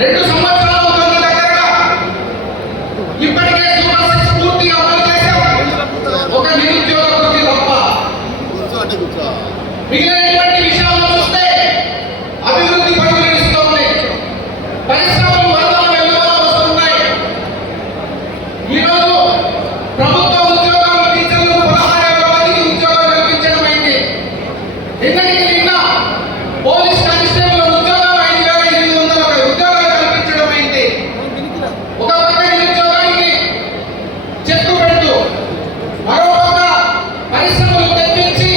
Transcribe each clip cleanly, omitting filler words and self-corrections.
2 సంవత్సరాలు అవుతుంది దగ్గరగా. ఇప్పటికే సూపర్ 6 పూర్తిగా అమలు చేశాం. ఒక నిరుద్యోగ వృత్తి తప్ప మిగిలినటువంటి విషయాల్లో చూస్తే అభివృద్ధి పరుగులు ఇస్తూ ఉన్నాయి. పరిశ్రమలు వరదల వెలువలో వస్తున్నాయి. ఈరోజు ప్రభుత్వ ఉద్యోగాలు టీచర్లు 16,000 మందికి ఉద్యోగాలు కల్పించడం అయింది. నిన్న పోలీస్ కానిస్టేబుల్ ఉద్యోగాలు 5,800 ఉద్యోగాలు కల్పించడం అయింది. ఒక పక్క నిరుద్యోగానికి చెక్కు పెడుతూ మరో పక్క పరిశ్రమలు తెప్పించి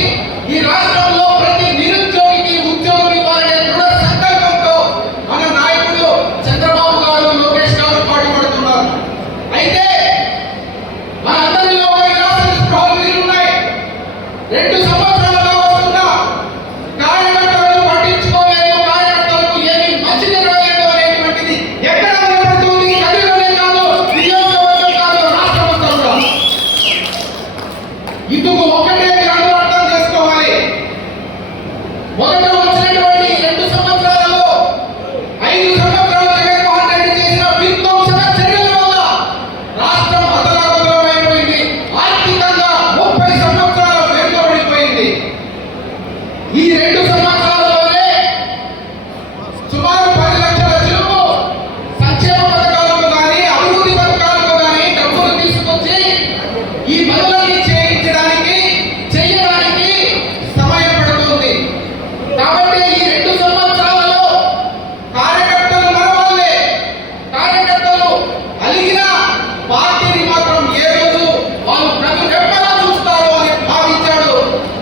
ఈ రాష్ట్రంలో ప్రతి నిరుద్యోగికి ఉద్యోగం ఇవ్వాలనే దృఢ సంకల్పంతో మన నాయకులు చంద్రబాబు గారు, లోకేష్ గారు పాటుపడుతున్నారు. అయితే మనందరిలో ఒక నిరాశ స్పృహలు ఉన్నాయి. 2 సంవత్సరాలుగా వస్తున్న కార్యకర్తలను పట్టించుకోలేదు, కార్యకర్తలకు ఏమీ మంచి జరగలేదు అనేటువంటిది ఎక్కడ కనపడుతుంది? కదిలోనే కాదు, నియోజకవర్గం కాదు, రాష్ట్రమంతా కూడా. ఇందుకు ఒక్కటే మీరు అర్థం చేసుకోవాలి. మొదట వచ్చినటువంటి 2 సంవత్సరాలలో 5 సంవత్సరాలు జగన్మోహన్ రెడ్డి చేసిన విధ్వంసక చర్యల వల్ల రాష్ట్రం అతలాకుతలమైపోయింది. ఆర్థికంగా 30 సంవత్సరాలు వెనుకబడిపోయింది. ఈ 2 సంవత్సరాలలోనే సుమారు 10 లక్షల చిలుపు సంక్షేమ పథకాలకు కానీ అభివృద్ధి పథకాలకు కానీ డబ్బులు తీసుకొచ్చి ఈ పనులన్నీ చేయడానికి సమయం పడుతుంది. కాబట్టి ఈ 2 సంవత్సరాలలో కార్యకర్తలు మరవాళ్ళే. కార్యకర్తలు అలిగిన పార్టీని మాత్రం ఏ రోజు వాళ్ళు ప్రతి రెప్పలా చూస్తారు అని భావించాడు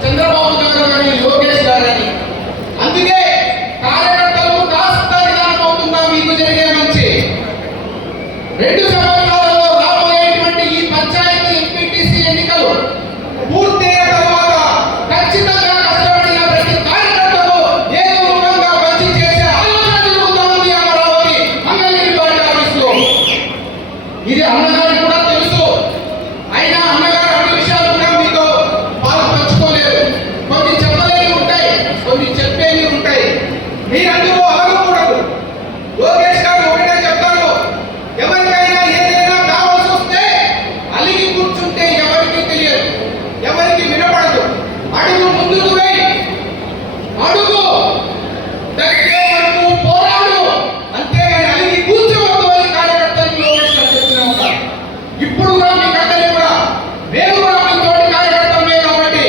చంద్రబాబు గారు కానీ లోకేష్ గారని. అందుకే కార్యకర్తలు కాస్త నిదానం అవుతుందా మీకు జరిగే మంచి. 2 సంవత్సరాలలో రాబోయేటువంటి ఈ పంచాయతీ ఎంపీటీసీ ఎన్నికలు పూర్తయిన తర్వాత ఖచ్చితంగా కష్టపడిన ప్రతి కార్యకర్తకు ఏదో రూపంగా మంచి చేసే ఆలోచన జరుగుతూ ఉంది అమరావతి మంగళగిరి పార్టీ ఆఫీసులో. ఇది అన్నగారికి కూడా తెలుసు. అయినా అన్నగారు అన్ని విషయాలు కూడా మీతో పాలు పంచుకోలేరు. కొన్ని చెప్పలేని ఉంటాయి, కొన్ని చెప్పేవి ఉంటాయి. మీరందరూ అలగకూడదు. లోకేష్ గారు ఒకటే చెప్తారు, ఎవరికైనా ఏదైనా కావాల్సి వస్తే అలిగి కూర్చుంటే ఎవరికి తెలియదు, ఎవరికి వినపడదు. అడుగు ముందుకు వేయి, అడుగు దగ్గరే వరకు పోరాడు, అంతేగాని అలిగి కూర్చోవద్దు అని కార్యకర్తలు లోకేష్ గారు చెప్తూనే ఉంటారు. ఇప్పుడు కూడా మీకందరికీ కూడా మేము కూడా మీ తోటి కార్యకర్తలమే కాబట్టి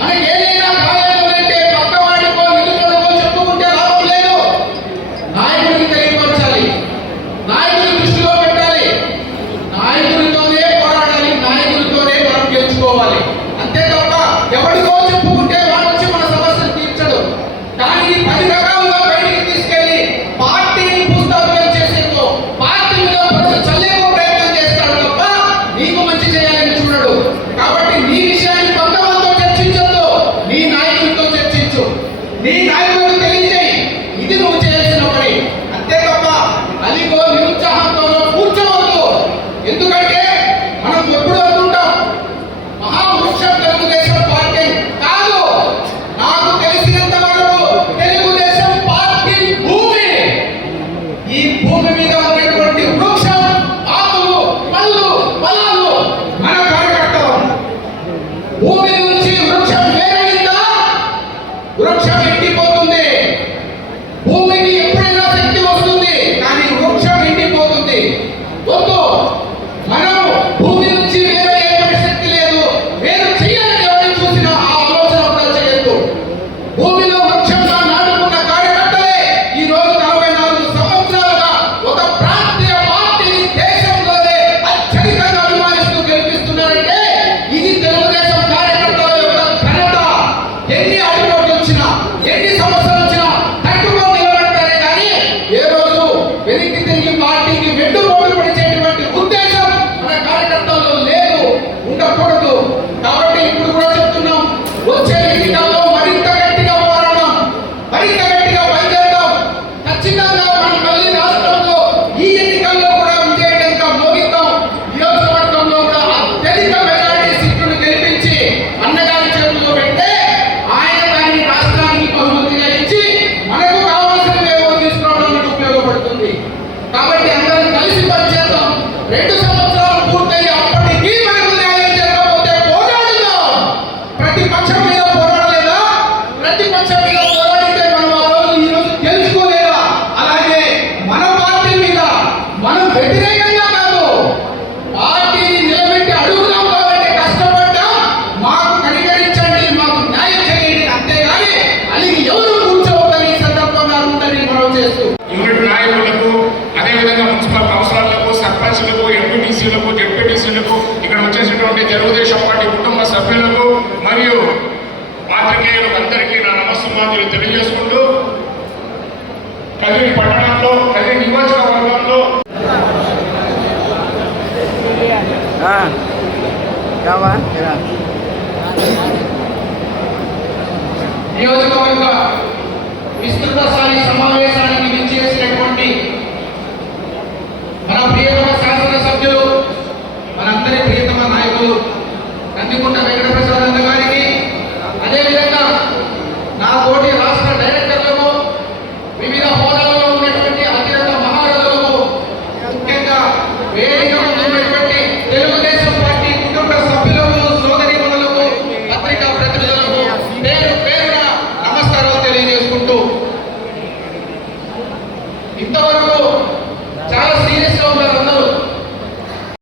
మనకి ఏదైనా కావాలంటే పక్కవాడికో నిలుకడకో చెప్పుకుంటే లాభం లేదు. నాయకుడికి తెలియపరచాలి, నాయకుడి దృష్టిలో పెట్టాలి, నాయకుడితోనే పోరాడాలి, నాయకుడితోనే మనం గెలుచుకోవాలి. అంతే తప్ప ఎవరికో చెప్పుకుంటే వాడు వచ్చి మన సమస్యలు తీర్చడు. దానికి 10 రకాలుగా బయటికి తీసుకెళ్లి పార్టీని భూస్థాపితం చేసేందుకు పార్టీ మీద ప్రజలు చల్లేకో ప్రయత్నం చేస్తాడు తప్ప నీకు మంచి చేయాలని చూడడు. కాబట్టి నీ విషయాన్ని పక్కవాళ్ళతో చర్చించొద్దు, నీ నాయకుడితో చర్చించు, నీ నాయకుడికి తెలియజేయి ఇది నువ్వు చేయాల్సిన పని. అంతే తప్ప అలిగో నిరుత్సాహంతోనో కూర్చోవద్దు. ఎందుకంటే మనం ఎప్పుడు అనుకుంటాం మహావృక్షం తెలుగుదేశం పార్టీ కాదు. నాకు తెలిసినంత వరకు తెలుగుదేశం పార్టీ భూమి, ఈ భూమి మీద ఉన్నటువంటి వృక్షం, ఆకులు, పళ్ళు, ఫలాలు మన కార్యకర్తలు. భూమి నుంచి వృక్షం వేరైందా వృక్షం ఎండిపోతుంది. భూమికి ఎప్పుడైనా శక్తి వస్తుంది, కానీ వృక్షం ఎండిపోతుంది. వద్దు, మనం భూమి నుంచి వేరే శక్తి లేదు, వేరు చేయాలని ఎవరిని చూసినా ఆ ఆలోచన కూడా చేయొద్దు. భూమిలో వృక్షంగా నాటుకున్న కార్యకర్తలే ఈ రోజు 44 సంవత్సరాలుగా ఒక ప్రాంతీయ పార్టీని దేశంలోనే అత్యధికంగా అభిమానిస్తూ గెలిపిస్తున్నారంటే ఇది తెలుగుదేశం కార్యకర్తల యొక్క ఘనత. ఎన్ని అడ్డుకోట్లు వచ్చినా, ఎన్ని సమస్యలు వచ్చినా తట్టుకొని నిలబడతారే కానీ ఏ రోజు వెనక్కి తిరిగి పార్టీకి వెన్నుపోటు పడిచేటువంటి ఉద్దేశం మన కార్యకర్తల్లో లేదు, ఉండకూడదు. కాబట్టి ఇప్పుడు కూడా చెప్తున్నాం, వచ్చే ఎన్నికల్లో మరింత గట్టిగా పోరాడదాం, మరింత గట్టిగా పనిచేద్దాం. ఖచ్చితంగా మనం మళ్ళీ రాష్ట్రంలో ఈ ఎన్నికల్లో కూడా విజయవంతంగా మోగిద్దాం. నియోజకవర్గంలో కూడా అత్యధిక మెజారిటీ సీట్లను గెలిపించి అన్నగారి చేతుల్లో పెడితే ఆయన దానిని రాష్ట్రానికి బహుమతిగా ఇచ్చి మనకు కావాల్సినవి ఏవో తీసుకురావడానికి ఉపయోగపడుతుంది. ఏర్పడుతుంది. కాబట్టి అందరం కలిసి పనిచేద్దాం. 2 సంవత్సరాలు పూర్తయి అప్పటికీ మనకు న్యాయం చేయకపోతే పోరాడుదాం. ప్రతిపక్షం మీద పోరాడలేదా? ప్రతిపక్షం మీద పోరాడితే మనం ఆ రోజు ఈ రోజు తెలుసుకోలేదా? అలాగే మన పార్టీ మీద మనం వ్యతిరేకంగా కాదు, పార్టీని నిలబెట్టి అడుగుదాం. కాబట్టి కష్టపడ్డాం, మాకు కనికరించండి, మాకు న్యాయం చేయండి, అంతేగాని అలిగి ఎవరు కూర్చోవద్దని ఈ సందర్భంగా అందరినీ మనం చేస్తూ యూనిట్ నాయకులకు, అదేవిధంగా మున్సిపల్ కౌన్సిలర్లకు, సర్పంచ్లకు, ఎంపీటీసీలకు, జెడ్పీటీసీలకు, ఇక్కడ వచ్చేసినటువంటి తెలుగుదేశం పార్టీ కుటుంబ సభ్యులకు మరియు పాత్రికేయులకు అందరికీ నా నమస్సుమాంజలి తెలియజేసుకుంటూ, కదిరి పట్టణంలో, కదిరి నియోజకవర్గంలో నియోజకవర్గ విస్తృత స్థాయి సమావేశానికి విచ్చేసినటువంటి మన ప్రియతమ శాసనసభ్యులు, మనందరి ప్రియతమ నాయకులు కందికుంట వెంకటప్రసాద్ అన్న గారికి, అదేవిధంగా నా తోటి రాష్ట్ర డైరెక్టర్లకు, వివిధ హోదాలలో ఉన్నటువంటి అత్యంత మహారాజులకు, ముఖ్యంగా వేదిక ముందు ఉన్నటువంటి తెలుగుదేశం పార్టీ కుటుంబ సభ్యులకు, సోదరీమణులకు, పత్రికా ప్రతినిధులకు పేరు పేరున నమస్కారాలు తెలియజేసుకుంటూ, ఇంతవరకు చాలా సీరియస్